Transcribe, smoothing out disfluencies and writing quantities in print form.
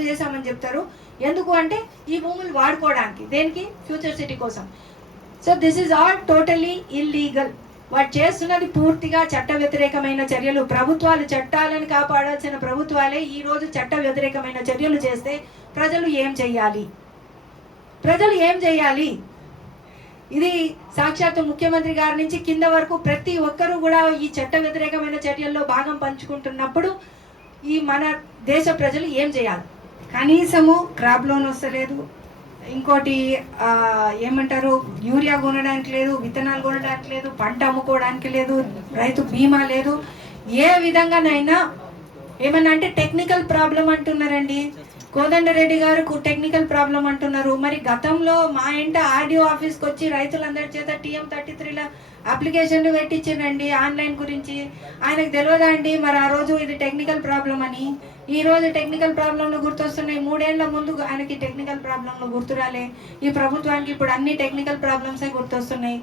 రద్దు చేశామని చెప్తారు. ఎందుకు అంటే ఈ భూములు వాడుకోవడానికి, దేనికి? ఫ్యూచర్ సిటీ కోసం. So this is all totally illegal. వాడు చేస్తున్నది పూర్తిగా చట్ట వ్యతిరేకమైన చర్యలు. ప్రభుత్వాలు చట్టాలను కాపాడాల్సిన ప్రభుత్వాలే ఈరోజు చట్ట వ్యతిరేకమైన చర్యలు చేస్తే ప్రజలు ఏం చెయ్యాలి? ప్రజలు ఏం చెయ్యాలి? ఇది సాక్షాత్తు ముఖ్యమంత్రి గారి నుంచి కింద వరకు ప్రతి ఒక్కరూ కూడా ఈ చట్ట వ్యతిరేకమైన చర్యల్లో భాగం పంచుకుంటున్నప్పుడు ఈ మన దేశ ప్రజలు ఏం చేయాలి? కనీసము క్రాప్ లోన్ వస్తలేదు, ఇంకోటి ఏమంటారు, యూరియా కొనడానికి లేదు, విత్తనాలు కొనడానికి లేదు, పంట అమ్ముకోవడానికి లేదు, రైతు బీమా లేదు. ఏ విధంగానైనా ఏమన్నా అంటే టెక్నికల్ ప్రాబ్లం అంటున్నారండి. కోదండరెడ్డి గారు టెక్నికల్ ప్రాబ్లం అంటున్నారు. మరి గతంలో మా ఇంట ఆర్డీఓ ఆఫీస్కి వచ్చి రైతులందరి చేత TM33 అప్లికేషన్లు పెట్టించారండి ఆన్లైన్ గురించి. ఆయనకు తెలియదా అండి మరి ఆ రోజు ఇది టెక్నికల్ ప్రాబ్లం అని? ఈ రోజు టెక్నికల్ ప్రాబ్లంలు గుర్తొస్తున్నాయి. 3 ఏళ్ల ముందు ఆయనకి టెక్నికల్ ప్రాబ్లంలు గుర్తురాలే. ఈ ప్రభుత్వానికి ఇప్పుడు అన్ని టెక్నికల్ ప్రాబ్లమ్సే గుర్తొస్తున్నాయి.